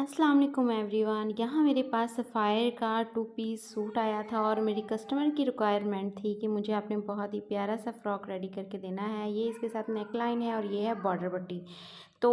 अस्सलाम वालेकुम एवरीवन। यहाँ मेरे पास सफ़ायर का 2 पीस सूट आया था और मेरी कस्टमर की रिक्वायरमेंट थी कि मुझे आपने बहुत ही प्यारा सा फ़्रॉक रेडी करके देना है। ये इसके साथ नेक लाइन है और ये है बॉर्डर पट्टी। तो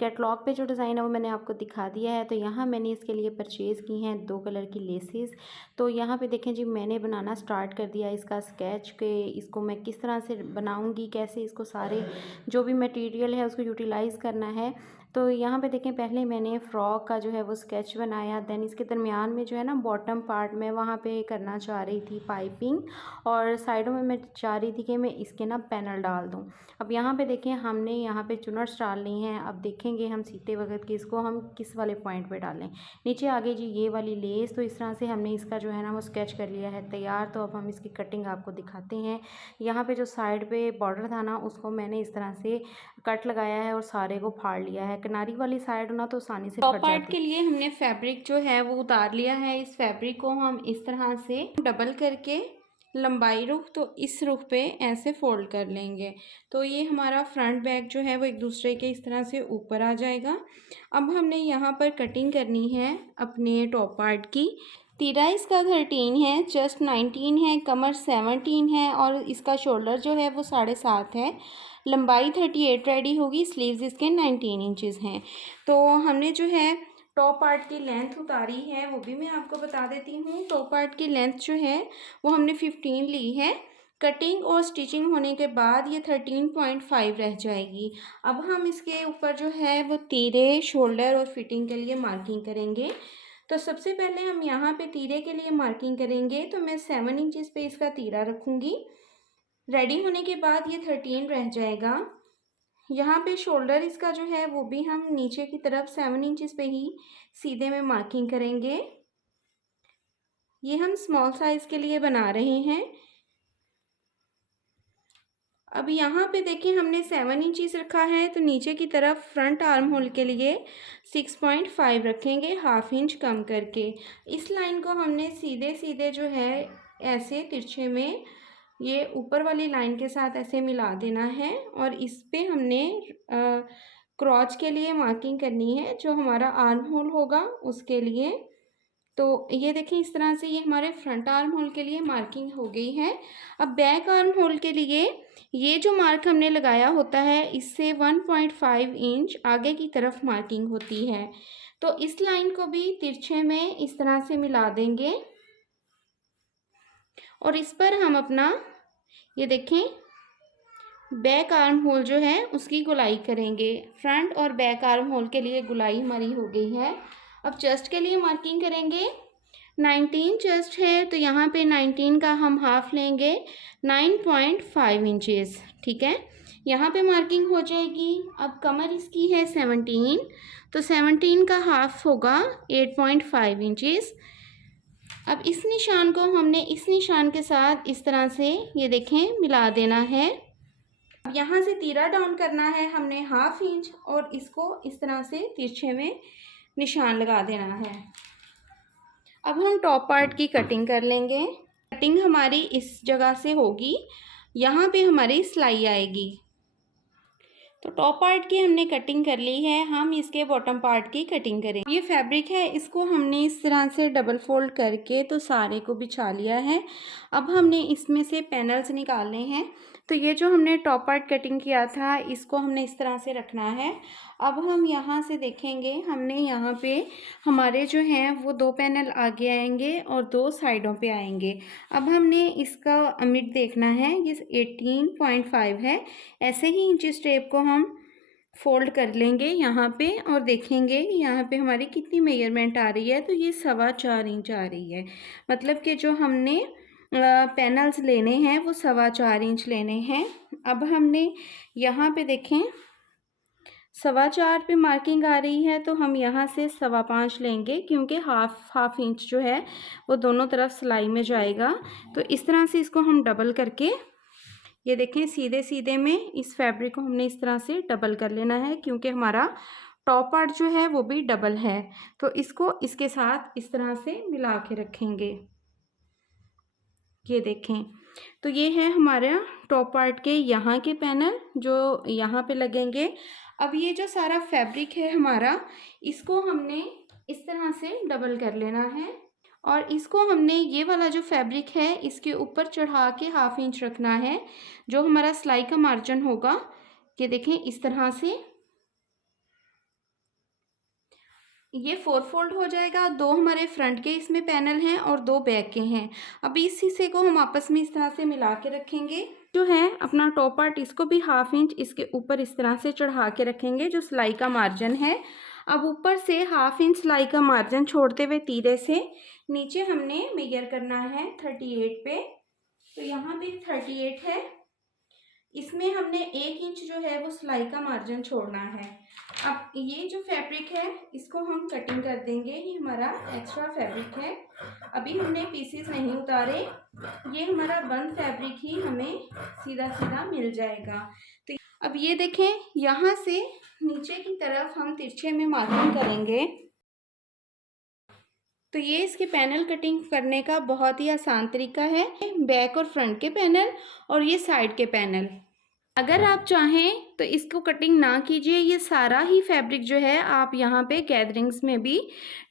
कैटलॉग पे जो डिज़ाइन है वो मैंने आपको दिखा दिया है। तो यहाँ मैंने इसके लिए परचेज़ की हैं 2 कलर की लेसेस। तो यहाँ पे देखें जी, मैंने बनाना स्टार्ट कर दिया इसका स्केच के इसको मैं किस तरह से बनाऊँगी, कैसे इसको सारे जो भी मटेरियल है उसको यूटिलाइज़ करना है। तो यहाँ पे देखें, पहले मैंने फ़्रॉक का जो है वो स्केच बनाया, देन इसके दरमियान में जो है ना बॉटम पार्ट में वहाँ पे करना चाह रही थी पाइपिंग, और साइडों में मैं चाह रही थी कि मैं इसके ना पैनल डाल दूँ। अब यहाँ पे देखें, हमने यहाँ पे चुनट्स डाल ली हैं। अब देखेंगे हम सीते वक्त कि इसको हम किस वाले पॉइंट पे डालें। नीचे आगे जी ये वाली लेस, तो इस तरह से हमने इसका जो है ना वो स्केच कर लिया है तैयार। तो अब हम इसकी कटिंग आपको दिखाते हैं। यहाँ पे जो साइड पे बॉर्डर था ना उसको मैंने इस तरह से कट लगाया है और सारे को फाड़ लिया है। किनारी वाली साइड ना तो आसानी से टॉप फट पार्ट जाती के लिए हमने फैब्रिक जो है वो उतार लिया है। इस फैब्रिक को हम इस तरह से डबल करके लंबाई रुख तो इस रुख पे ऐसे फोल्ड कर लेंगे। तो ये हमारा फ्रंट बैक जो है वो एक दूसरे के इस तरह से ऊपर आ जाएगा। अब हमने यहाँ पर कटिंग करनी है अपने टॉप पार्ट की। तीरा इसका 13 है, चेस्ट 19 है, कमर 17 है और इसका शोल्डर जो है वो 7.5 है। लंबाई 38 रेडी होगी। स्लीव्स इसके 19 इंचज़ हैं। तो हमने जो है टॉप पार्ट की लेंथ उतारी है, वो भी मैं आपको बता देती हूँ। टॉप पार्ट की लेंथ जो है वो हमने 15 ली है। कटिंग और स्टिचिंग होने के बाद ये 13.5 रह जाएगी। अब हम इसके ऊपर जो है वो तीरे, शोल्डर और फिटिंग के लिए मार्किंग करेंगे। तो सबसे पहले हम यहाँ पे तीरे के लिए मार्किंग करेंगे। तो मैं 7 इंचज़ पे इसका तीरा रखूँगी। रेडी होने के बाद ये 13 रह जाएगा। यहाँ पे शोल्डर इसका जो है वो भी हम नीचे की तरफ 7 इंचज़ पे ही सीधे में मार्किंग करेंगे। ये हम स्मॉल साइज़ के लिए बना रहे हैं। अब यहाँ पे देखिए, हमने 7 इंचज़ रखा है तो नीचे की तरफ फ्रंट आर्म होल के लिए 6.5 रखेंगे, हाफ इंच कम करके। इस लाइन को हमने सीधे सीधे जो है ऐसे तिरछे में ये ऊपर वाली लाइन के साथ ऐसे मिला देना है और इस पे हमने क्रॉच के लिए मार्किंग करनी है, जो हमारा आर्म होल होगा उसके लिए। तो ये देखें, इस तरह से ये हमारे फ्रंट आर्म होल के लिए मार्किंग हो गई है। अब बैक आर्म होल के लिए ये जो मार्क हमने लगाया होता है इससे 1.5 इंच आगे की तरफ मार्किंग होती है। तो इस लाइन को भी तिरछे में इस तरह से मिला देंगे और इस पर हम अपना ये देखें बैक आर्म होल जो है उसकी गुलाई करेंगे। फ्रंट और बैक आर्म होल के लिए गुलाई हमारी हो गई है। अब चेस्ट के लिए मार्किंग करेंगे। 19 चेस्ट है तो यहाँ पे 19 का हम हाफ लेंगे, 9.5 इंचज़। ठीक है, यहाँ पे मार्किंग हो जाएगी। अब कमर इसकी है 17, तो 17 का हाफ होगा 8.5 इंचज़। अब इस निशान को हमने इस निशान के साथ इस तरह से ये देखें मिला देना है। अब यहाँ से तीरा डाउन करना है हमने हाफ इंच और इसको इस तरह से तिरछे में निशान लगा देना है। अब हम टॉप पार्ट की कटिंग कर लेंगे। कटिंग हमारी इस जगह से होगी, यहाँ पे हमारी सिलाई आएगी। तो टॉप पार्ट की हमने कटिंग कर ली है, हम इसके बॉटम पार्ट की कटिंग करेंगे। ये फैब्रिक है, इसको हमने इस तरह से डबल फोल्ड करके तो सारे को बिछा लिया है। अब हमने इसमें से पैनल्स निकालने हैं। तो ये जो हमने टॉप पार्ट कटिंग किया था इसको हमने इस तरह से रखना है। अब हम यहाँ से देखेंगे, हमने यहाँ पे हमारे जो हैं वो 2 पैनल आगे आएंगे और 2 साइडों पे आएंगे। अब हमने इसका मिड देखना है, ये 18.5 है। ऐसे ही इंच टेप को हम फोल्ड कर लेंगे यहाँ पे और देखेंगे यहाँ पे हमारी कितनी मेजरमेंट आ रही है। तो ये 4.25 इंच आ रही है, मतलब कि जो हमने पैनल्स लेने हैं वो 4.25 इंच लेने हैं। अब हमने यहाँ पे देखें 4.25 पे मार्किंग आ रही है तो हम यहाँ से 5.25 लेंगे, क्योंकि हाफ इंच जो है वो दोनों तरफ सिलाई में जाएगा। तो इस तरह से इसको हम डबल करके ये देखें सीधे सीधे में इस फैब्रिक को हमने इस तरह से डबल कर लेना है, क्योंकि हमारा टॉप पार्ट जो है वो भी डबल है। तो इसको इसके साथ इस तरह से मिला के रखेंगे। ये देखें, तो ये है हमारा टॉप पार्ट के यहाँ के पैनल जो यहाँ पे लगेंगे। अब ये जो सारा फैब्रिक है हमारा, इसको हमने इस तरह से डबल कर लेना है और इसको हमने ये वाला जो फैब्रिक है इसके ऊपर चढ़ा के 1/2 इंच रखना है। जो हमारा सिलाई का मार्जिन होगा, ये देखें इस तरह से ये 4 फोल्ड हो जाएगा। 2 हमारे फ्रंट के इसमें पैनल हैं और 2 बैक के हैं। अब इस हिस्से को हम आपस में इस तरह से मिला के रखेंगे। जो है अपना टॉप पार्ट इसको भी 1/2 इंच इसके ऊपर इस तरह से चढ़ा के रखेंगे जो सिलाई का मार्जिन है। अब ऊपर से 1/2 इंच सिलाई का मार्जिन छोड़ते हुए तीरे से नीचे हमने मेजर करना है 38 पे। तो यहाँ भी 38 है। इसमें हमने 1 इंच जो है वो सिलाई का मार्जिन छोड़ना है। अब ये जो फैब्रिक है इसको हम कटिंग कर देंगे। ये हमारा एक्स्ट्रा फैब्रिक है, अभी हमने पीसेस नहीं उतारे। ये हमारा बंद फैब्रिक ही हमें सीधा सीधा मिल जाएगा। तो अब ये देखें, यहाँ से नीचे की तरफ हम तिरछे में मार्किंग करेंगे। तो ये इसके पैनल कटिंग करने का बहुत ही आसान तरीका है। बैक और फ्रंट के पैनल और ये साइड के पैनल। अगर आप चाहें तो इसको कटिंग ना कीजिए, ये सारा ही फैब्रिक जो है आप यहाँ पे गैदरिंग्स में भी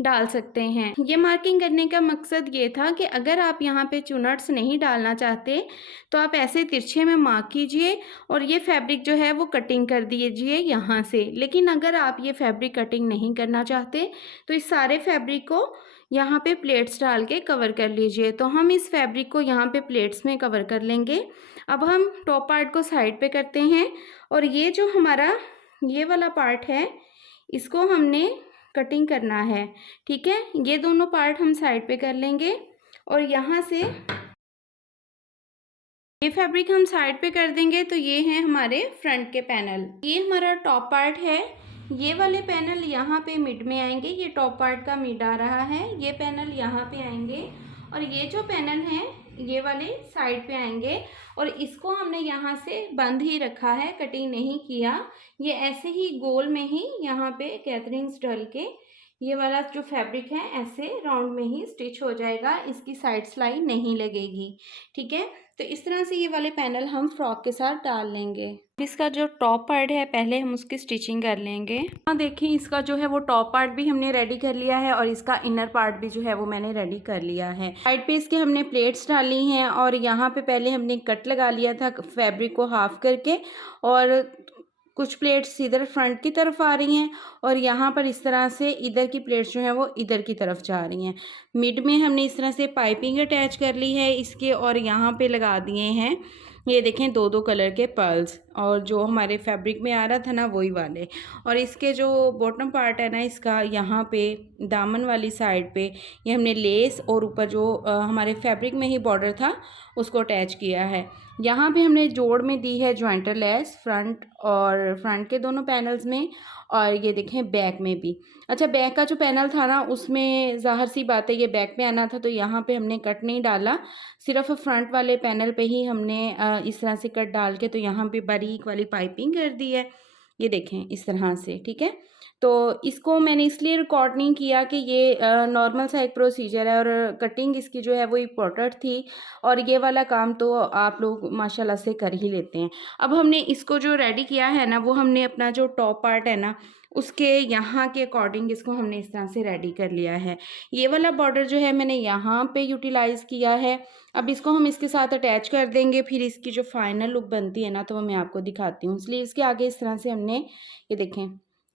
डाल सकते हैं। ये मार्किंग करने का मकसद ये था कि अगर आप यहाँ पे चुनट्स नहीं डालना चाहते तो आप ऐसे तिरछे में मार्क कीजिए और ये फैब्रिक जो है वो कटिंग कर दीजिए यहाँ से। लेकिन अगर आप ये फैब्रिक कटिंग नहीं करना चाहते तो इस सारे फैब्रिक को यहाँ पे प्लेट्स डाल के कवर कर लीजिए। तो हम इस फैब्रिक को यहाँ पे प्लेट्स में कवर कर लेंगे। अब हम टॉप पार्ट को साइड पे करते हैं और ये जो हमारा ये वाला पार्ट है इसको हमने कटिंग करना है। ठीक है, ये दोनों पार्ट हम साइड पे कर लेंगे और यहाँ से ये फैब्रिक हम साइड पे कर देंगे। तो ये हैं हमारे फ्रंट के पैनल। ये हमारा टॉप पार्ट है। ये वाले पैनल यहाँ पे मिड में आएंगे। ये टॉप पार्ट का मिड आ रहा है। ये पैनल यहाँ पे आएंगे और ये जो पैनल हैं ये वाले साइड पे आएंगे। और इसको हमने यहाँ से बंद ही रखा है, कटिंग नहीं किया। ये ऐसे ही गोल में ही यहाँ पे गैदरिंग्स डाल के ये वाला जो फैब्रिक है ऐसे राउंड में ही स्टिच हो जाएगा, इसकी साइड सिलाई नहीं लगेगी। ठीक है, तो इस तरह से ये वाले पैनल हम फ्रॉक के साथ डाल लेंगे। इसका जो टॉप पार्ट है पहले हम उसकी स्टिचिंग कर लेंगे। हाँ देखिए, इसका जो है वो टॉप पार्ट भी हमने रेडी कर लिया है और इसका इनर पार्ट भी जो है वो मैंने रेडी कर लिया है। साइड पे इसके हमने प्लेट्स डाली हैं और यहाँ पे पहले हमने कट लगा लिया था फैब्रिक को हाफ करके और कुछ प्लेट्स इधर फ्रंट की तरफ आ रही हैं और यहाँ पर इस तरह से इधर की प्लेट्स जो हैं वो इधर की तरफ जा रही हैं। मिड में हमने इस तरह से पाइपिंग अटैच कर ली है इसके और यहाँ पे लगा दिए हैं ये देखें 2-2 कलर के पर्ल्स और जो हमारे फैब्रिक में आ रहा था ना वही वाले। और इसके जो बॉटम पार्ट है ना इसका यहाँ पे दामन वाली साइड पे ये हमने लेस और ऊपर जो हमारे फैब्रिक में ही बॉर्डर था उसको अटैच किया है। यहाँ पे हमने जोड़ में दी है ज्वाइंटर लेस फ्रंट के दोनों पैनल्स में और ये देखें बैक में भी। अच्छा, बैक का जो पैनल था ना उसमें ज़ाहिर सी बात है ये बैक पे आना था तो यहाँ पे हमने कट नहीं डाला, सिर्फ फ्रंट वाले पैनल पे ही हमने इस तरह से कट डाल के तो यहाँ पे बारीक वाली पाइपिंग कर दी है। ये देखें इस तरह से। ठीक है, तो इसको मैंने इसलिए रिकॉर्ड नहीं किया कि ये नॉर्मल सा एक प्रोसीजर है और कटिंग इसकी जो है वो इम्पोर्टेंट थी और ये वाला काम तो आप लोग माशाल्लाह से कर ही लेते हैं। अब हमने इसको जो रेडी किया है ना वो हमने अपना जो टॉप पार्ट है ना उसके यहाँ के अकॉर्डिंग इसको हमने इस तरह से रेडी कर लिया है। ये वाला बॉर्डर जो है मैंने यहाँ पे यूटिलाइज़ किया है। अब इसको हम इसके साथ अटैच कर देंगे, फिर इसकी जो फाइनल लुक बनती है ना तो वो मैं आपको दिखाती हूँ। स्लीव्स के आगे इस तरह से हमने ये देखें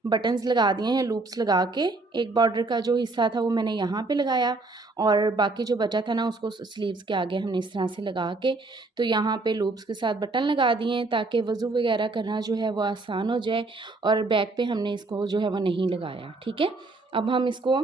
बटन्स लगा दिए हैं, लूप्स लगा के। एक बॉर्डर का जो हिस्सा था वो मैंने यहाँ पे लगाया और बाकी जो बचा था ना उसको स्लीव्स के आगे हमने इस तरह से लगा के तो यहाँ पे लूप्स के साथ बटन लगा दिए हैं ताकि वज़ू वगैरह करना जो है वो आसान हो जाए। और बैक पे हमने इसको जो है वो नहीं लगाया। ठीक है, अब हम इसको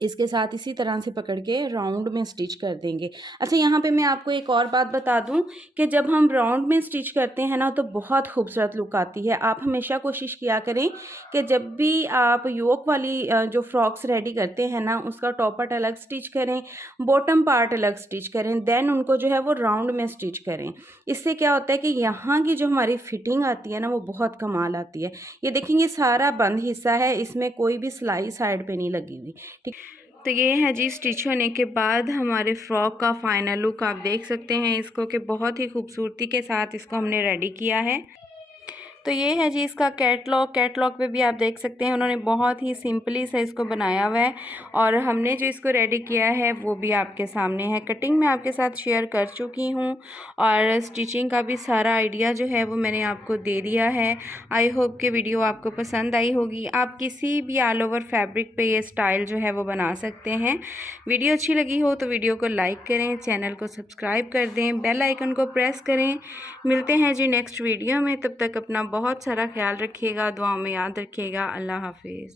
इसके साथ इसी तरह से पकड़ के राउंड में स्टिच कर देंगे। अच्छा, यहाँ पे मैं आपको एक और बात बता दूँ कि जब हम राउंड में स्टिच करते हैं ना तो बहुत खूबसूरत लुक आती है। आप हमेशा कोशिश किया करें कि जब भी आप योक वाली जो फ्रॉक्स रेडी करते हैं ना उसका टॉप पार्ट अलग स्टिच करें, बॉटम पार्ट अलग स्टिच करें, देन उनको जो है वो राउंड में स्टिच करें। इससे क्या होता है कि यहाँ की जो हमारी फिटिंग आती है ना वो बहुत कमाल आती है। ये देखेंगे सारा बंद हिस्सा है, इसमें कोई भी सिलाई साइड पे नहीं लगी हुई। ठीक, तो ये है जी स्टिच होने के बाद हमारे फ्रॉक का फाइनल लुक। आप देख सकते हैं इसको कि बहुत ही खूबसूरती के साथ इसको हमने रेडी किया है। तो ये है जी इसका कैटलॉग पे भी आप देख सकते हैं उन्होंने बहुत ही सिंपली से इसको बनाया हुआ है और हमने जो इसको रेडी किया है वो भी आपके सामने है। कटिंग मैं आपके साथ शेयर कर चुकी हूँ और स्टिचिंग का भी सारा आइडिया जो है वो मैंने आपको दे दिया है। आई होप कि वीडियो आपको पसंद आई होगी। आप किसी भी ऑल ओवर फैब्रिक पे ये स्टाइल जो है वो बना सकते हैं। वीडियो अच्छी लगी हो तो वीडियो को लाइक करें, चैनल को सब्सक्राइब कर दें, बेल आइकन को प्रेस करें। मिलते हैं जी नेक्स्ट वीडियो में, तब तक अपना बहुत सारा ख्याल रखिएगा, दुआओं में याद रखिएगा। अल्लाह हाफिज़।